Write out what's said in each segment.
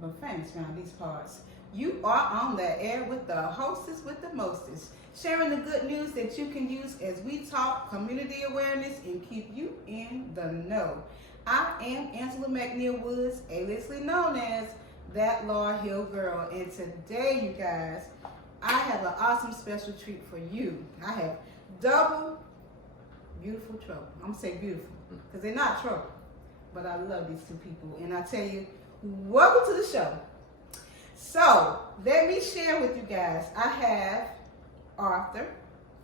but famous around these parts. You are on the air with the hostess with the mostest, sharing the good news that you can use as we talk community awareness and keep you in the know. I am Angela McNeil Woods, aliasly known as That Laurel Hill Girl, and today, you guys, I have an awesome special treat for you. I have double beautiful trouble. I'm gonna say beautiful because they're not trouble, but I love these two people, and I tell you, welcome to the show. So let me share with you guys. I have author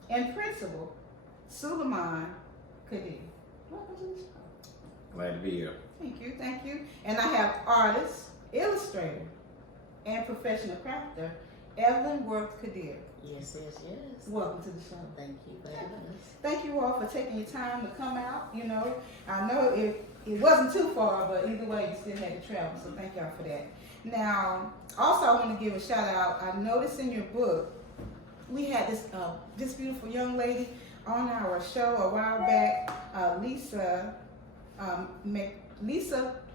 and principal Sulayman Kadir. Welcome to the show. Glad to be here. Thank you. And I have artist, illustrator, and professional crafter Evelyn Kadir. Yes. Welcome to the show. Thank you for having us. Thank you all for taking your time to come out. You know, I know it wasn't too far, but either way, you still had to travel. So thank y'all for that. Now, also, I want to give a shout out. I noticed in your book, we had this beautiful young lady on our show a while back, Lisa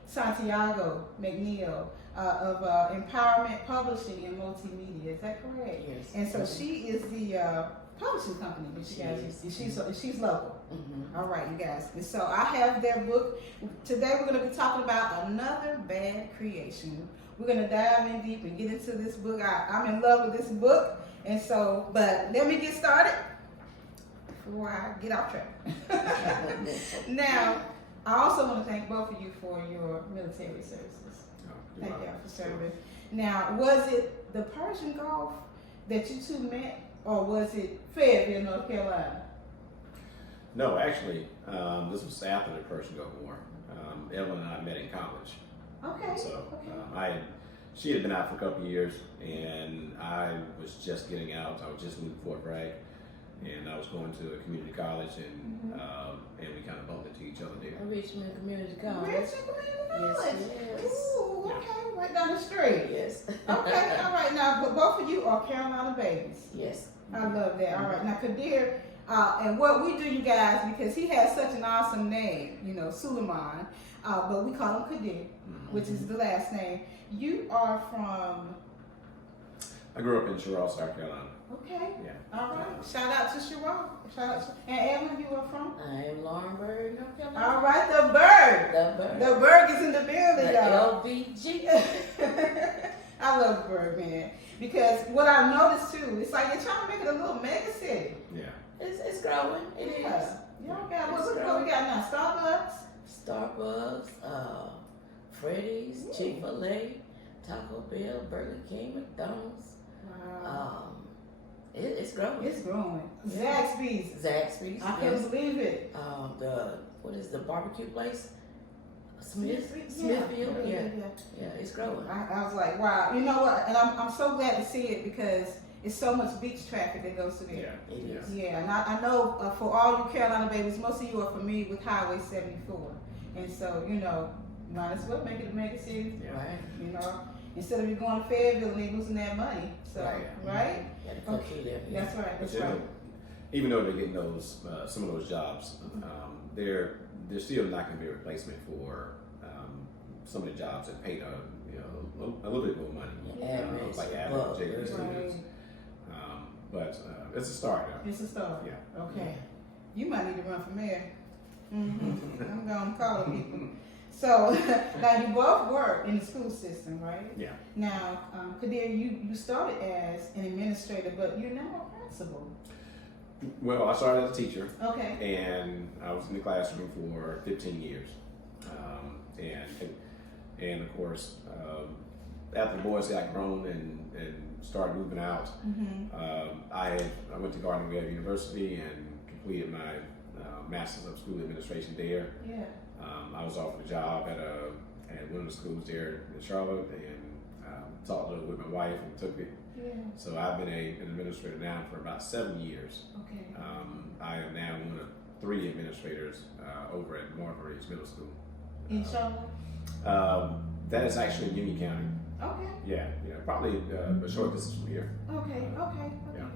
Santiago McNeil of Empowerment Publishing and Multimedia. Is that correct? Yes. And so she is the publishing company that you guys. She's local. Mm-hmm. All right, you guys. And so I have their book. Today we're going to be talking about Another Bad Creation. We're going to dive in deep and get into this book. I'm in love with this book. And so, but let me get started before I get off track. Now, I also want to thank both of you for your military services. Thank y'all for serving. Now, was it the Persian Gulf that you two met, or was it Fayetteville, North Carolina? No, actually, this was after the Persian Gulf War. Evelyn and I met in college. Okay. So she had been out for a couple of years, and I was just getting out. I was just moving to Fort Bragg, and I was going to a community college, and we kind of bumped into each other there. Richmond Community College. Richmond Community College. Yes. Ooh, okay, right down the street. Yes. Okay, all right. Now, but both of you are Carolina babies. Yes. I love that. All right. Now, Kadir, and what we do, you guys, because he has such an awesome name, you know, Sulayman, but we call him Kadir, which is the last name. You are from... I grew up in Charlotte, South Carolina. Okay. Yeah. All right. Shout out to Sharon. And Evelyn, you are from? I am Laurenburg, North Carolina. All right, the bird. The bird is in the building, The y'all. LBG. I love the bird, man. Because what I've noticed too, it's like they're trying to make it a little mega city. Yeah. It's growing. It is. Y'all got what we got now? Starbucks, Freddy's, Chick-fil-A, Taco Bell, Burger King, McDonald's. Wow. It's growing. It's growing. Zaxby's. I can't believe it. What is the barbecue place? Smithfield. Yeah, it's growing. I was like, wow. You know what? And I'm so glad to see it because it's so much beach traffic that goes through there. Yeah, it is. Yeah, and I know for all you Carolina babies, most of you are familiar with Highway 74. And so, you know, might as well make it a mega city. Yeah. Right. You know, instead of you going to Fayetteville and they losing that money. So, right? Got to cut through there. Yeah. That's right. But even though they're getting those some of those jobs, they're still not going to be a replacement for some of the jobs that pay a little bit more money. Admins, like admin, JV students. But it's a start. It's a start. Yeah. Okay. Yeah. You might need to run for mayor. I'm going to call people. So now you both work in the school system, right? Yeah. Now, Kadir, you started as an administrator, but you're now a principal. Well, I started as a teacher. Okay. And I was in the classroom for 15 years. And of course, after the boys got grown and started moving out, I went to Gardner-Webb University and completed my Master's of School Administration there. Yeah. I was offered a job at one of the schools there in Charlotte and talked a little with my wife and took it. Yeah. So I've been an administrator now for about 7 years. Okay. I am now one of 3 administrators over at Martha Ridge Middle School. In Charlotte? That is actually in Union County. Okay. Yeah, probably a short distance from here. Okay. Yeah.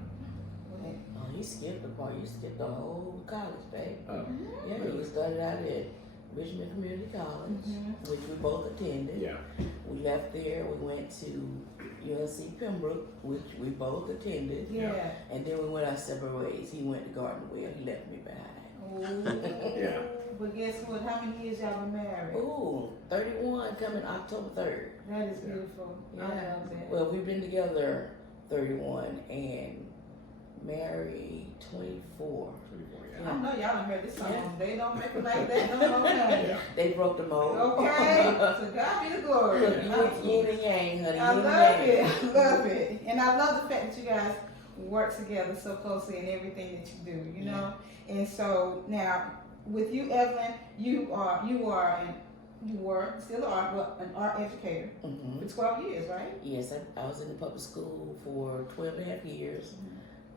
Oh, he skipped the part. You skipped the whole college, babe. Oh. Yeah, he started out at Richmond Community College, which we both attended. Yeah. We left there. We went to UNC Pembroke, which we both attended. Yeah. And then we went our separate ways. He went to Gardenwell. He left me behind. Ooh. Yeah. But guess what? How many years y'all been married? Ooh, 31 coming October 3rd. That is beautiful. I love that. Well, we've been together 31 and married 24. 24, I yeah. know y'all done heard this song. Yeah. They don't make it like that no more. Yeah. They broke the mold. Okay, so God be the glory. Look, yin and yang, honey. I yin love and it. yang. I love it. And I love the fact that you guys work together so closely in everything that you do, you know? And so now with you, Evelyn, you were still an art educator for 12 years, right? Yes, I was in the public school for 12 and a half years.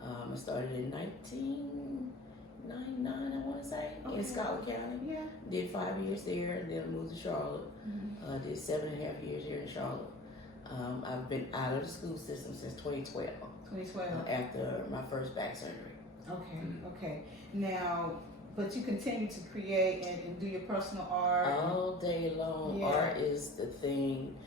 I started in 1999, I want to say, in Scotland County. Yeah. Did 5 years there, and then I moved to Charlotte. Did 7.5 years here in Charlotte. I've been out of the school system since 2012. 2012. After my first back surgery. Okay. Now, but you continue to create and do your personal art. All day long. Yeah. Art is the thing.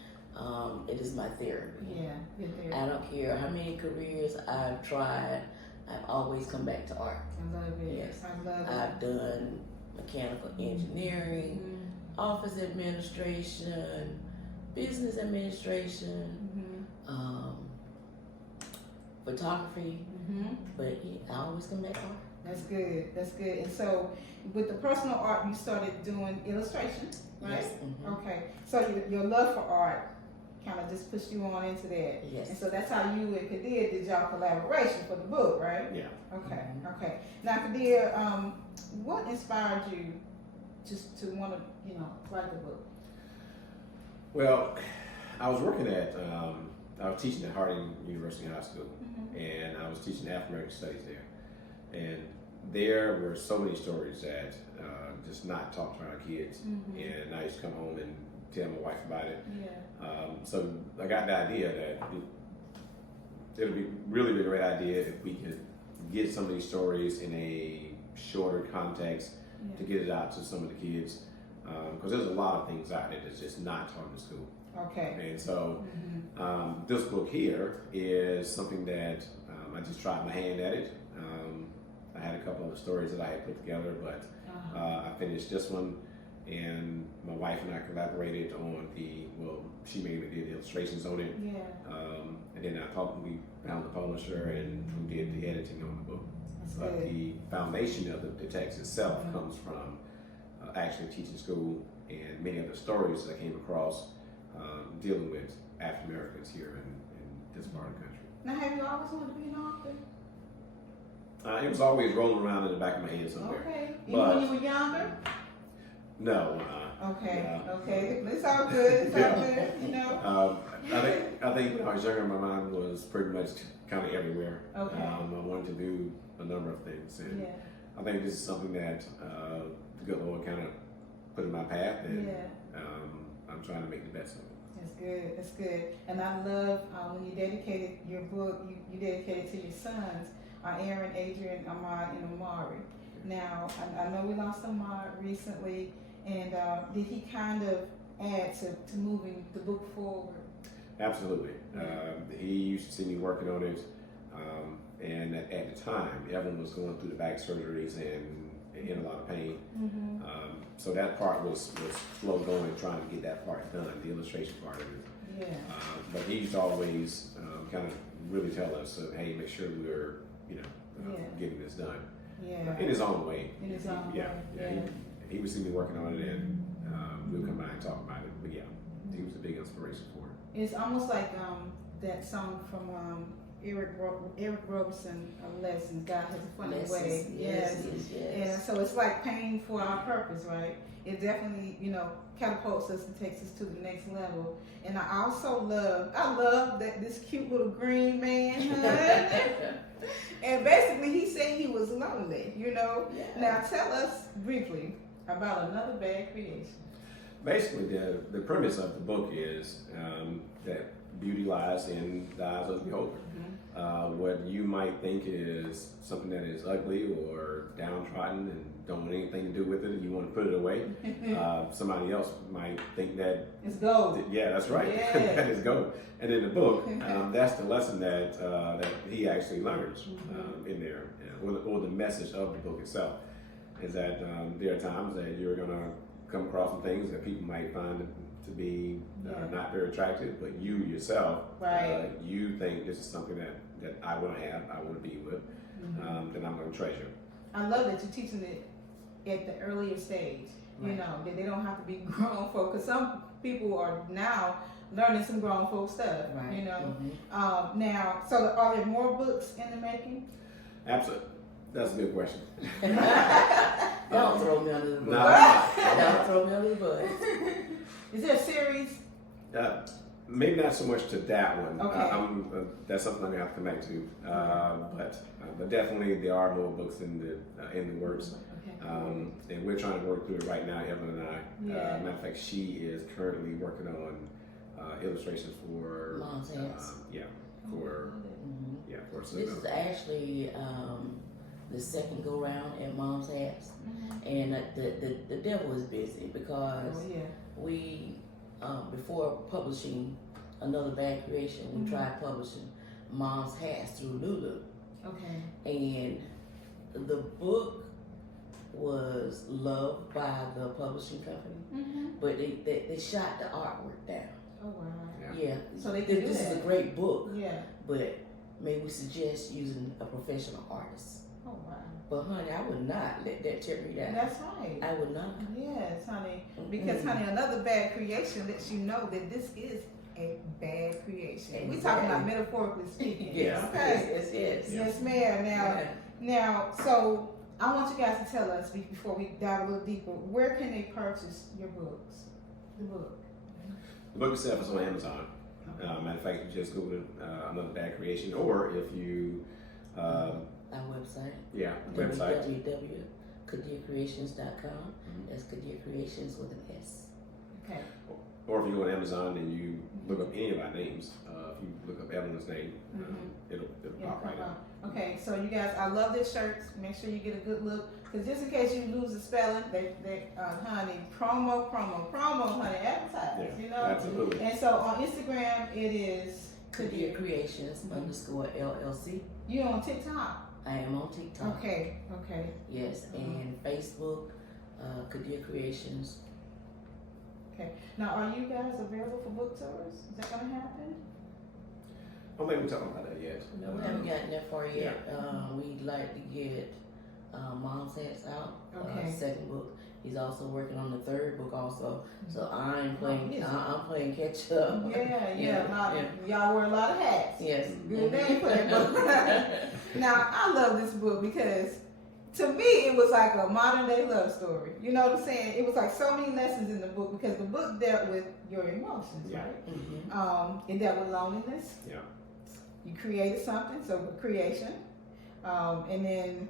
It is my therapy. Yeah, your therapy. I don't care how many careers I've tried. I've always come back to art. I love it. Yes. I love it. I've done mechanical engineering, office administration, business administration, photography, but I always come back to art. That's good. And so, with the personal art, you started doing illustration, right? Yes. Okay. So your love for art kind of just pushed you on into that. Yes. And so that's how you and Kadir did y'all collaboration for the book, right? Yeah. Okay. Now, Kadir, what inspired you just to want to, write the book? Well, I was working at, I was teaching at Harding University High School, and I was teaching African American Studies there. And there were so many stories that just not talked to our kids. And I used to come home and tell my wife about it. So I got the idea that it would be really a great idea if we could get some of these stories in a shorter context to get it out to some of the kids. Because there's a lot of things out there that's just not taught in school. Okay. And so this book here is something that I just tried my hand at it. I had a couple of stories that I had put together, but I finished this one, and my wife and I collaborated on she mainly did the illustrations on it. And then we found the publisher and who did the editing on the book. But the foundation of the text itself comes from actually teaching school and many of the stories that I came across dealing with African Americans here in this part of the country. Now, have you always wanted to be an author? It was always rolling around in the back of my head somewhere. Okay. Even when you were younger? No. Okay. Yeah. Okay. It's all good. It's all good. I think when I was younger, my mind was pretty much kind of everywhere. Okay. I wanted to do a number of things, and I think this is something that the good Lord kind of put in my path, and I'm trying to make the best of it. That's good. And I love when you dedicated your book, you dedicated to your sons, Aaron, Adrian, Ahmad, and Amari. Now, I know we lost Ahmad recently, and did he kind of add to moving the book forward? Absolutely. He used to see me working on it, and at the time, Evelyn was going through the back surgeries and in a lot of pain. So that part was slow going, trying to get that part done, the illustration part of it. But he used to always kind of really tell us, hey, make sure we're getting this done. In his own way. He would see me working on it, and we'll come by and talk about it. But he was a big inspiration for it. It's almost like that song from Eric Roberson, Lessons. God has a funny way. Yes. And so it's like pain for our purpose, right? It definitely, catapults us and takes us to the next level. And I also love that this cute little green man. And basically he said he was lonely, Now tell us briefly about Another Bad Creation. Basically, the premise of the book is that beauty lies in the eyes of the beholder. what you might think is something that is ugly or downtrodden and don't want anything to do with it, and you want to put it away. Somebody else might think that it's gold. Yeah, that's right. Yeah. That is gold. And in the book, that's the lesson that that he actually learns in there, or the message of the book itself, is that there are times that you're gonna come across some things that people might find to be not very attractive, but you yourself, you think this is something that I want to have, I want to be with, that I'm going to treasure. I love that you're teaching it at the earlier stage. You know, that they don't have to be grown folk, because some people are now learning some grown folk stuff. You know, now, so are there more books in the making? Absolutely. That's a good question. Don't throw me under the bus. No. Don't throw me under the bus. Is there a series? Maybe not so much to that one. Okay. That's something I'm gonna have to come back to. But definitely there are more books in the works. Okay. And we're trying to work through it right now, Evelyn and I. Matter of fact, she is currently working on illustrations for Mom's Hats. For This is actually the second go round at Mom's Hats, and the devil is busy because we before publishing Another Bad Creation, we tried publishing Mom's Hats through Lulu. Okay. And the book was loved by the publishing company, but they shot the artwork down. Oh wow. Yeah. So this is a great book. Yeah. But may we suggest using a professional artist? Oh wow. But honey, I would not let that tear me down. That's right. I would not. Yes, honey. Because honey, Another Bad Creation lets you know that this is a bad creation. Exactly. We're talking about metaphorically speaking. Yes. Okay. Yes, ma'am. Now, so I want you guys to tell us before we dive a little deeper, where can they purchase your books? The book. The book itself is on Amazon. Matter of fact, you just Google Another Bad Creation, or if you our website. Yeah, website. www.kadircreations.com. That's Kadir Creations with an S. Okay. Or if you go on Amazon and you look up any of our names, if you look up Evelyn's name, it'll pop right up. Okay, so you guys, I love this shirt. Make sure you get a good look, because just in case you lose the spelling, they honey, promo, honey, advertise. Yeah, you know, absolutely. And so on Instagram, it is Kadir Creations _LLC. You on TikTok? I am on TikTok. Okay. Yes, and Facebook, Kadir Creations. Okay. Now, are you guys available for book tours? Is that going to happen? Oh, maybe we're talking about that yet. No, we haven't gotten that far yet. We'd like to get Mom's Hats out. Second book. He's also working on the third book also. So I'm playing catch up. Yeah. Y'all wear a lot of hats. Yes. Good name for that book. Now, I love this book because to me, it was like a modern day love story. You know what I'm saying? It was like so many lessons in the book, because the book dealt with your emotions, right? It dealt with loneliness. Yeah. You created something, so creation. And then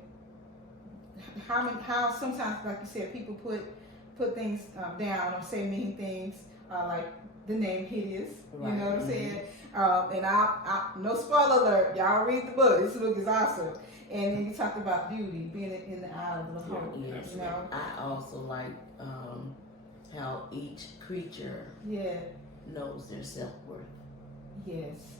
how sometimes, like you said, people put things down or say mean things, like the name Hideous. Right. You know what I'm saying? And I no spoiler alert, y'all read the book. This book is awesome. And then you talked about beauty, being in the eye of the beholder. Yes. You know? I also like how each creature knows their self-worth. Yes.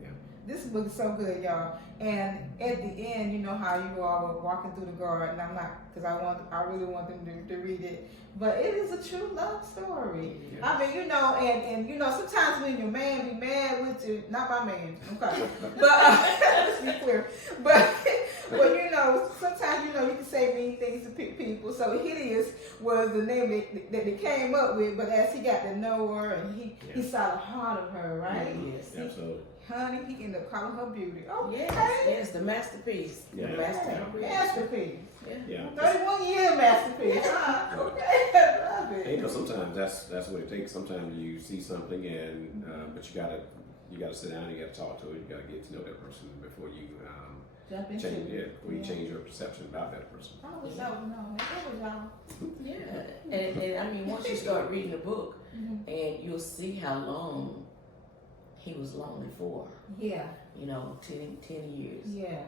Yeah. This book is so good, y'all. And at the end, you know how you all were walking through the garden. I'm not, because I really want them to read it. But it is a true love story. Yes. I mean, you know, and you know, sometimes when your man be mad with you, not my man, okay, but let's be clear. But you know, sometimes you know you can say mean things to people. So Hideous was the name that they came up with. But as he got to know her, and he saw the heart of her, right? Yes, absolutely. Honey, he ended up calling her beauty. Oh, yes, the masterpiece. Yeah. The masterpiece. Yeah. 31-year masterpiece. Okay, I love it. Hey, you know, sometimes that's what it takes. Sometimes you see something, and but you gotta sit down. You gotta talk to it. You gotta get to know that person before you change your perception about that person. I wish I would know. It was y'all. Yeah, and I mean, once you start reading the book, and you'll see how long he was lonely for, Yeah. 10 years, Yeah.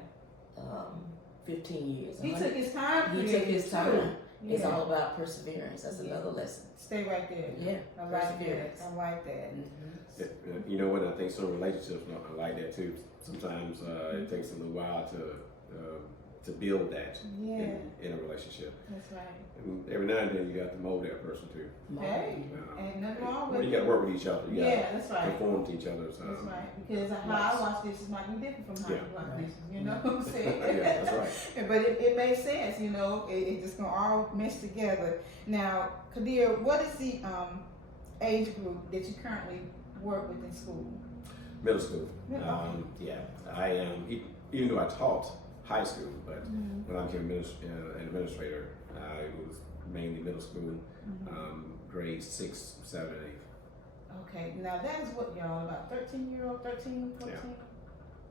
15 years. He took his time. He took his time. Too. It's Yeah. all about perseverance. That's Yeah. another lesson. Stay right there. Yeah, I like that. perseverance. I like that. Mm-hmm. You know what? I think some relationships are like that too. Sometimes it takes a little while to build that Yeah. in a relationship. That's right. And every now and then you got to mold that person too. Hey, ain't nothing wrong with You got to work with each other. You Yeah, that's got to right. conform to each other's. That's right. Because how I watch this might be different from how Yeah. you watch Right. this. You know what I'm saying? Yeah, that's right. But it makes sense, it just gonna all mesh together. Now, Kadir, what is the age group that you currently work with in school? Middle school. Okay. Yeah, I even though I taught high school, but when I became an administrator, I was mainly middle school, grades 6, 7, and 8. Okay, now that is what y'all about 13-year-old, 13, 14?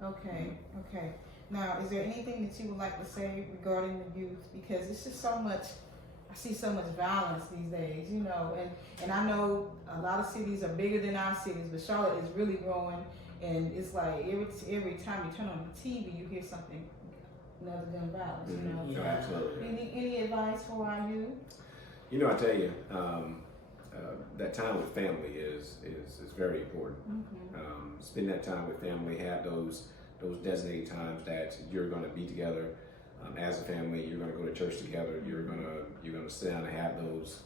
Okay, okay. Now, is there anything that you would like to say regarding the youth? Because it's just so much, I see so much violence these days, and I know a lot of cities are bigger than our cities, but Charlotte is really growing, and it's like every time you turn on the TV, you hear something, another gun violence, So absolutely. Any advice for our youth? I tell you, that time with family is very important. Spend that time with family. Have those designated times that you're going to be together as a family. You're going to go to church together. You're gonna sit down and have those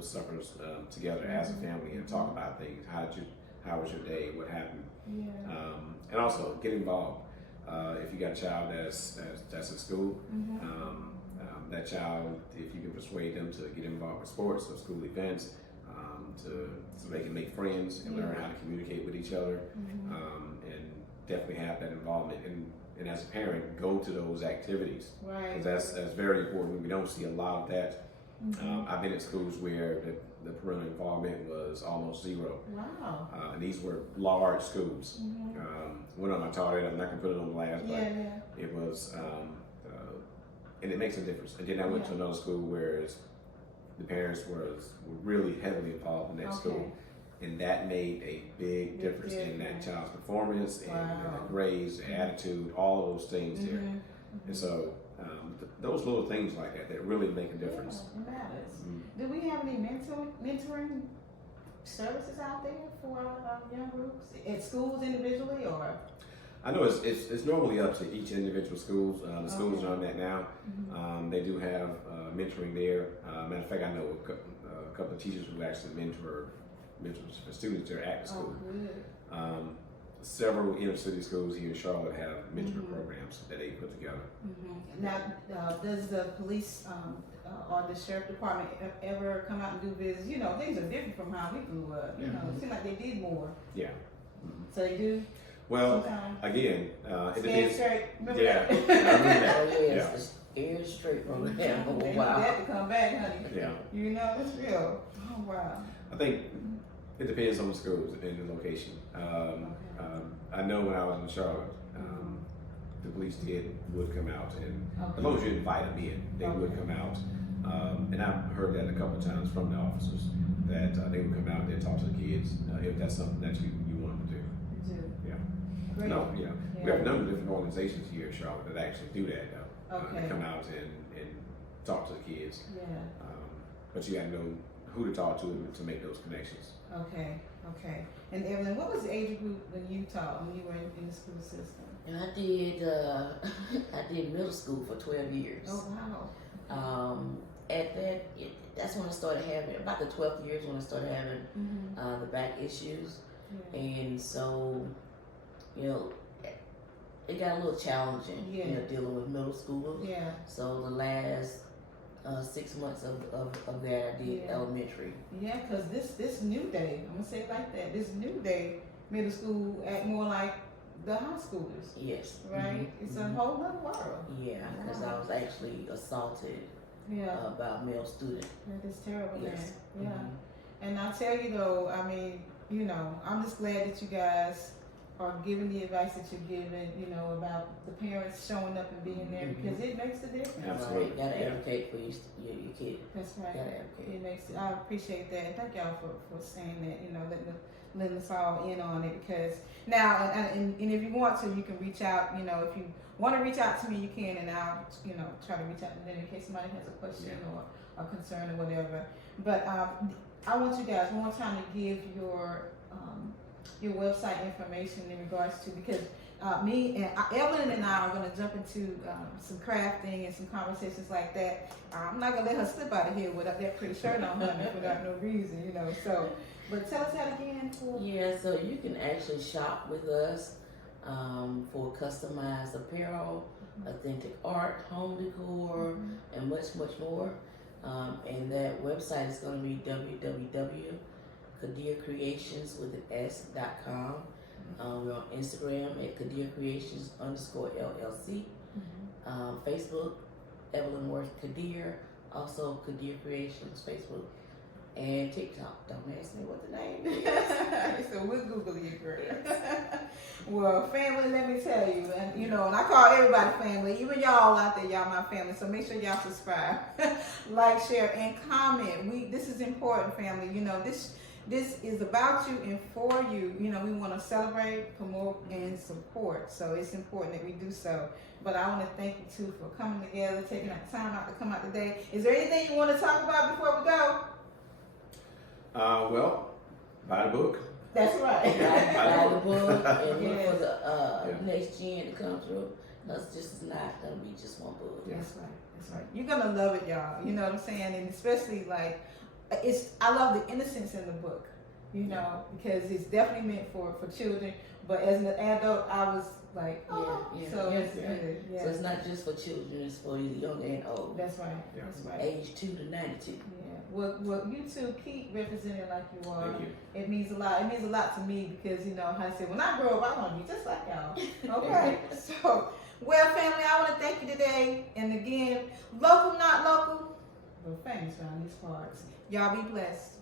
suppers together as a family and talk about things. How was your day? What happened? Yeah. And also get involved. If you got a child that's in school, that child, if you can persuade them to get involved with sports or school events, so they can make friends and learn how to communicate with each other, and definitely have that involvement. And as a parent, go to those activities. Right. Because that's very important. We don't see a lot of that. I've been at schools where the parental involvement was almost zero. Wow. And these were large schools. One of them I taught it, I'm not going to put it on blast, but it was, and it makes a difference. And then I went to another school where the parents were really heavily involved in that school. And that made a big difference in that child's performance and the grades, the attitude, all of those things there. And so those little things like that really make a difference. Yeah, it matters. Do we have any mentoring services out there for our young groups at schools individually, or? I know it's normally up to each individual schools. The schools are on that now. They do have mentoring there. Matter of fact, I know a couple of teachers who actually mentor for students that are at the school. Good. Several inner city schools here in Charlotte have mentoring programs that they put together. Now, does the police or the sheriff department ever come out and do visits? Things are different from how we grew up. It seems like they did more. Yeah. So they do. Well, sometimes. Again, it Stand depends. straight. Remember Yeah, that? I remember that. Oh yes, Air Straight program. Oh, They need wow. that to come back, honey. Yeah. It's real. Oh wow. I think it depends on the schools and the location. I know when I was in Charlotte, the police would come out, and as long as you invite them in, they would come out. And I've heard that a couple of times from the officers that they would come out and talk to the kids if that's something that you want to do. Yeah. Great. No, we have a number of different organizations here in Charlotte that actually do that though. They come out and talk to the kids. Yeah. But you got to know who to talk to make those connections. Okay. And Evelyn, what was the age group when you taught, when you were in the school system? And I did middle school for 12 years. Oh wow. At that, that's when I started having, about the 12th years when I started having the back issues. And so, it got a little challenging, dealing with middle schoolers. Yeah. So the last 6 months of that, I did elementary. Yeah, because this new day, I'm gonna say it like that. This new day, middle school act more like the high schoolers. Yes. Right. It's a whole other world. Yeah, because I was actually assaulted by a male student. That is terrible. Yes. Man. Yeah. And I tell you though, I mean, I'm just glad that you guys are giving the advice that you're giving, about the parents showing up and being there, because it makes a difference. Absolutely. You gotta advocate for your kid. That's right. Gotta advocate. It makes. I appreciate that. And thank y'all for saying that. Letting letting us all in on it, because now, and if you want to, you can reach out. You know, if you want to reach out to me, you can, and I'll, you know, try to reach out to them in case somebody has a question or a concern or whatever. But I want you guys one more time to give your website information in regards to, because me and Evelyn and I are going to jump into some crafting and some conversations like that. I'm not going to let her slip out of here without that pretty shirt on, honey, without no reason, you know. So, but tell us that again. Yeah, so you can actually shop with us for customized apparel, authentic art, home decor, and much, much more. And that website is going to be www.kadircreations.com. We're on Instagram at Kadir Creations _LLC. Facebook, Evelyn Kadir, also Kadir Creations, Facebook, and TikTok. Don't ask me what the name is. So we'll Google you, girl. Well, family, let me tell you, and you know, and I call everybody family, even y'all out there, y'all my family. So make sure y'all subscribe, like, share, and comment. This is important, family. You know, this is about you and for you. You know, we want to celebrate, promote, and support. So it's important that we do so. But I want to thank you too for coming together, taking that time out to come out today. Is there anything you want to talk about before we go? Well, buy the book. That's right. Buy the book and look for the next gen to come through. Because this is not going to be just one book. That's right. That's right. You're going to love it, y'all. You know what I'm saying? And especially like, I love the innocence in the book, you know, because it's definitely meant for children. But as an adult, I was like, so it's good. Yeah. So it's not just for children, it's for young and old. That's right. Yeah. That's right. Age 2 to 92. Yeah. Well, you two keep representing like you are. Thank you. It means a lot. It means a lot to me because, you know, how I said, when I grow up, I want to be just like y'all. Okay. So, well, family, I want to thank you today. And again, local, not local, but famous around these parts. Y'all be blessed.